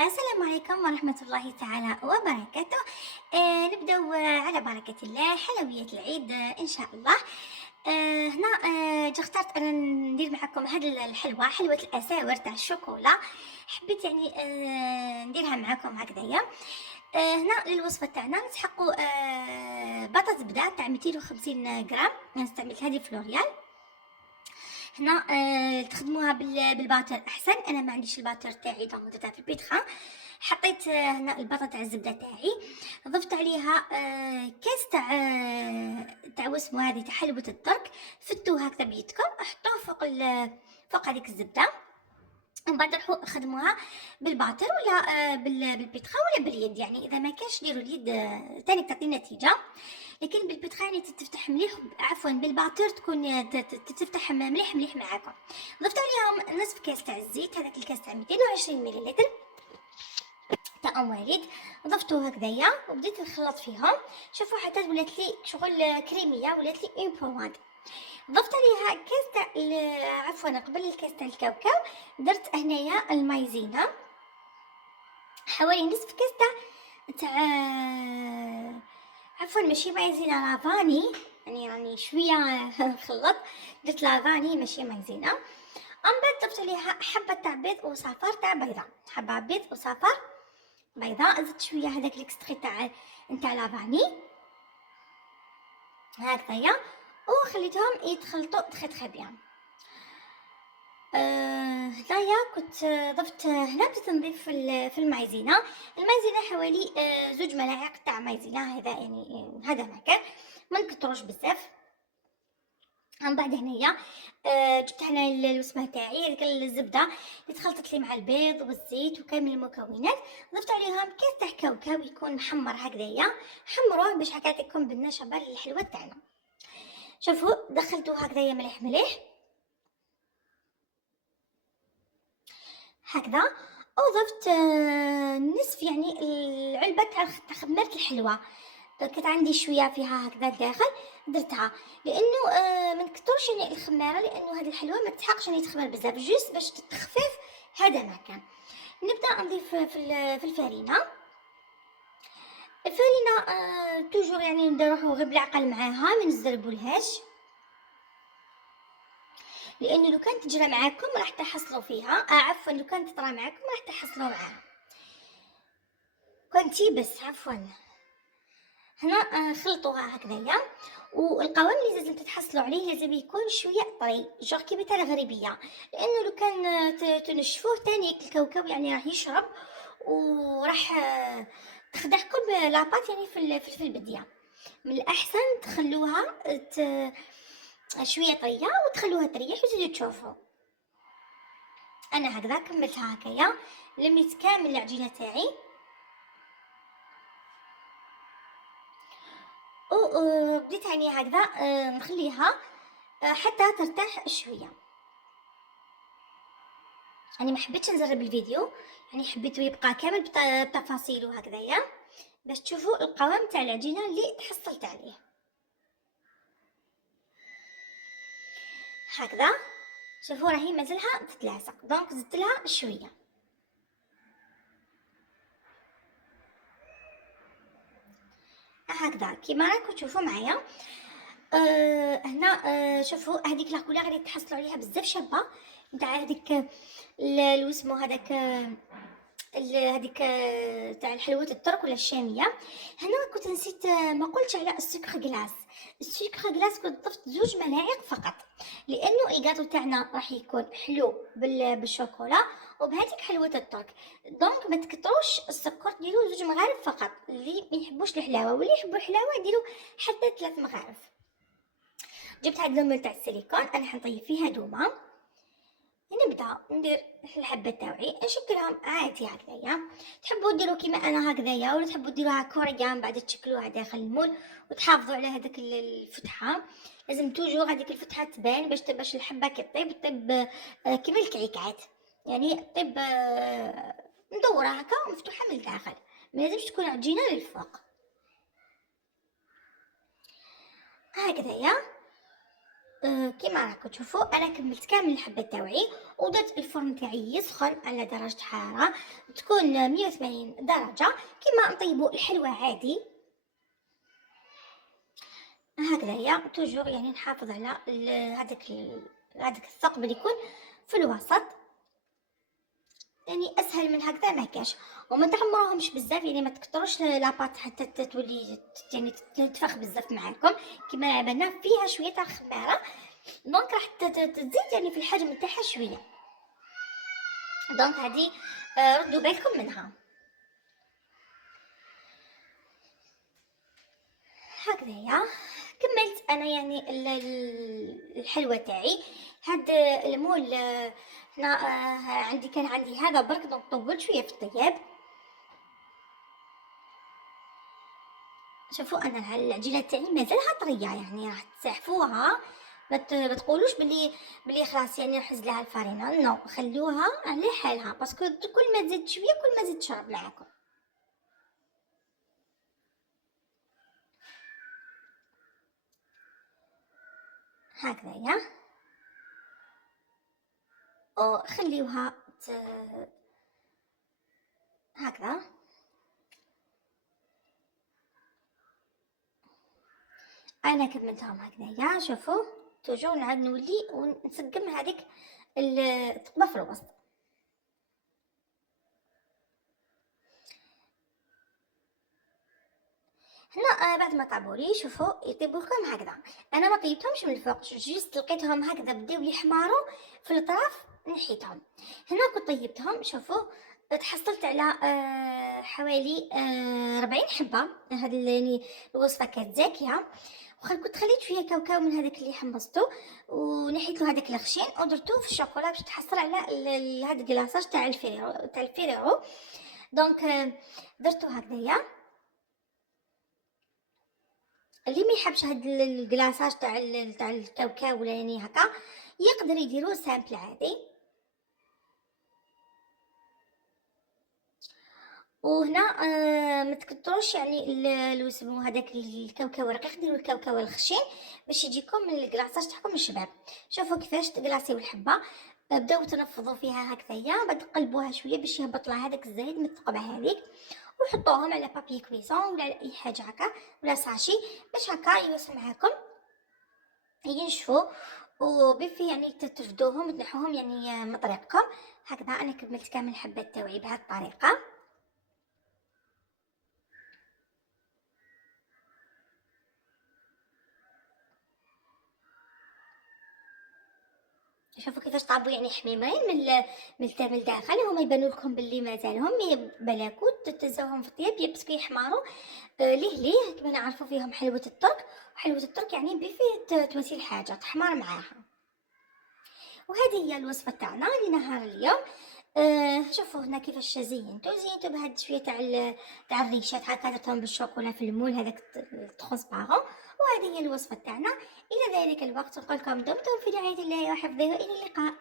السلام عليكم ورحمة الله تعالى وبركاته. نبدأ على بركة الله حلويات العيد إن شاء الله. هنا جا اخترت أنا ندير معكم هاد الحلوة، حلوة الأساور تاع الشوكولا. حبيت يعني نديرها معكم هكذايا. هنا للوصفة تاعنا نسحقوا بطاطا بدا تاع 250 غرام، أنا استعملت هذه فلوريال. هنا تخدموها بالباتر احسن، انا ما عنديش الباتر تاعي دونك درتها في البيتخا. حطيت هنا البطاطا تاع الزبده تاعي، ضفت عليها كاس تاع واسمو هذه تاع حلوه الدرك. فتوه هكذا بيدكم، حطوه فوق هذيك الزبده، ومن بعد روحوا خدموها بالباتر ولا بالبيتخا ولا باليد. يعني اذا ما كانش ديروا اليد تاني تعطي نتيجه، لكن بالبيتخا يعني تفتح مليح، عفوا بالباتر تكون تفتح مليح مليح معاكم. ضفت عليهم نصف كاس تاع الزيت، هذاك الكاس تاع 220 ملل تاع وريد. ضفتو هكذايا وبديت نخلط فيهم. شوفوا حتى ولات لي شغل كريميه، ولات لي اون بوماد. ضفت عليها كاس تاع عفوا قبل الكاس تاع الكاوكاو درت هنايا المايزينا، حوالي نصف كاس تاع عفوا ماشي مايزينا، لافاني. يعني شويه خلط، درت لافاني ماشي مايزينا. من بعد ضفت عليها حبه تاع بيض وصفار تاع بيضه، حبه بيض وصفار بيضاء. زدت شويه هذاك الاكستري تاع لافاني هكذايا، وخليتهم يتخلطوا تخي بيان. هنايا كنت ضفت هنا بديت نضيف في المايزينا. حوالي 2 ملاعق تاع مايزينا، هذا يعني هذا ما كان، ما نكتروش بزاف. من بعد هنايا جبت هنا الوسمه تاعي، هذيك الزبده اللي تخلطت لي مع البيض والزيت وكامل المكونات. ضفت عليهم كاس تاع كاوكاو يكون محمر هكذايا، حمروه باش هكا تكون بالنشابه الحلوه تاعنا. شوفوا دخلتوه هكذايا مليح مليح هكذا، وضفت نصف يعني العلبة تاع خمرت الحلوى. كانت عندي شويه فيها هكذا داخل، درتها لانه ما نكثرش يعني الخماره، لانه هذه الحلوى ما تحقش يعني تخمر بزاف، جوست باش تخفف هذا ما كان. نبدا نضيف في الفرينه. توجور يعني نروحو غير بالعقل معاها، ما نزربولهاش، لانه لو كانت تجرى معاكم راح تحصلوا فيها. عفوا لو كانت تطرى معاكم راح تحصلوا معاها. كنتي بس عفوا هنا خلطوها هكذايا. والقوام اللي لازم تتحصلوا عليه لازم يكون شويه طري، جوغ كيما تاع الغريبيه، لانه لو كان تنشفوه تاني الكاوكاو يعني راح يشرب وراح تخدعكم لاباط يعني في البديه. من الاحسن تخلوها شويه طريه، وتخلوها تريح وتزيدوا تشوفوا. انا هكذا كملتها هكايا، لميت كامل العجينه تاعي وبديت يعني هكذا نخليها حتى ترتاح شويه. يعني ما حبيتش نزرب الفيديو، يعني حبيته يبقى كامل بتفاصيله هكذايا باش تشوفوا القوام تاع العجينه اللي تحصلت عليه هكذا. شوفوا راهي مازالها تتلاصق، دونك زدت لها شويه هكذا كيما راكم تشوفوا معايا. هنا شوفوا هذيك لا كولور اللي تحصلوا عليها بزاف شابه نتاع هذيك الوسمو هذاك هذيك تاع الحلوة الترك ولا الشاميه. هنا كنت نسيت ما قلتش على السكر غلاس. السكر غلاس كنت ضفت 2 ملاعق فقط، لانه الكاطو تاعنا راح يكون حلو بالشوكولا وبهذيك حلوة الترك. دونك ما تكتروش السكر، ديروا 2 مغارف فقط. اللي ما يحبوش الحلاوه واللي يحبوا الحلاوه ديروا حتى 3 مغارف. جبت هاد اللومه تاع السيليكون، انا حنطيب فيها دومه. نبدا ندير الحبه تاوعي نشكلهم عادي هكذايا. تحبوا ديروا كيما انا هكذايا، ولا تحبوا ديروها كوريا من بعد تشكلوها داخل المول وتحافظوا على هذاك الفتحه. لازم توجور هذيك الفتحه تبان باش الحبه كي طيب كيما الكعكات، يعني طيب مدوره هكا ومفتوحه من الداخل، ما لازمش تكون عجينه للفوق هكذايا. كيما راكم تشوفوا انا كملت كامل الحبه تاوعي، ودرت الفرن تاعي يسخن على درجه حراره تكون 180 درجه كيما نطيبوا الحلوى عادي. هكذايا توجور يعني نحافظ على هذاك الثقب اللي يكون في الوسط، يعني اسهل من هكذا ما كاش. وما تعمروهمش بزاف، يعني ما تكثروش لاباط حتى تولي يعني تنتفخ بزاف معاكم. كيما عملنا فيها شويه تاع الخماره، دونك راح تزيد يعني في الحجم تاعها شويه، دونك هذه ردوا بالكم منها. هكذايا كملت انا يعني الحلوى تاعي. هاد المول هنا كان عندي هذا برك، دونك طولت شويه في الطياب. شوفوا انا العجينه تاعي مازالها طريه، يعني راح تسحفوها، ما تقولوش بلي خلاص يعني راح نزيد لها الفرينه، نو خلوها على حالها، باسكو كل ما تزيد شويه كل ما زيد تشرب معاكم. هكذايا وخليوها هكذا. انا كملتهم هكذايا، شوفوا توجور نعاد نولي ونسقم هذيك الثقبه في الوسط. هنا بعد ما طابولي شوفوا يطيبوا لكم هكذا. انا ما طيبتهمش من الفوق، جست لقيتهم هكذا بداو يحمروا في الاطراف نحيتهم. هنا كنت طيبتهم شوفوا تحصلت على حوالي 40 حبه. هاد يعني الوصفه كانت زاكيه، كنت خليت شويه كاوكاو من هذاك اللي حمصته ونحيت له هذاك الخشين ودرتوه في الشوكولا باش تحصل على هذا الكلاصاج تاع الفيرو. دونك درتو هكذايا. اللي ما يحبش هاد الكلاصاج تاع الكاوكاو ولا يعني هكا يقدر يديروه سامبل عادي. وهنا ما تكثروش يعني يسمو هذاك الكاوكاو الرقيق، ديروا الكاوكاو الخشين باش يجيكم الكلاصاج تاعكم الشباب. شوفوا كيفاش تكلاصيو الحبه، بداو تنفضوا فيها هكذايا، بعد تقلبوها شويه باش يهبط لها هذاك الزايد من الثقبه هذيك، وحطوهم على بابي كويسون ولا على اي حاجه هكا ولا ساشي باش هكا يوصل معاكم ينشفوا، وبفي يعني تفدوهم وتنحوهم يعني من طريقكم. هكذا انا كملت كامل الحبات تاوعي بهذه الطريقه. شوفوا كيفاش طابوا يعني حميمين من الداخل، هما يبانوا لكم باللي مازالهم بلاكو تتزوهم في الطياب باسكو يحمروا ليه كما نعرفوا فيهم حلوه الترك. وحلوه الترك يعني بفيه تواسي الحاجه تحمر معاها. وهذه هي الوصفه تاعنا لنهار اليوم. شوفوا هنا كيفاش زينتو بهاد شويه تاع الريشات هكا درتهم بالشوكولا في المول هذاك التخص باغون. وهذه هي الوصفه تاعنا. الى ذلك الوقت نقول لكم دمتم في رعايه الله وحفظه، الى اللقاء.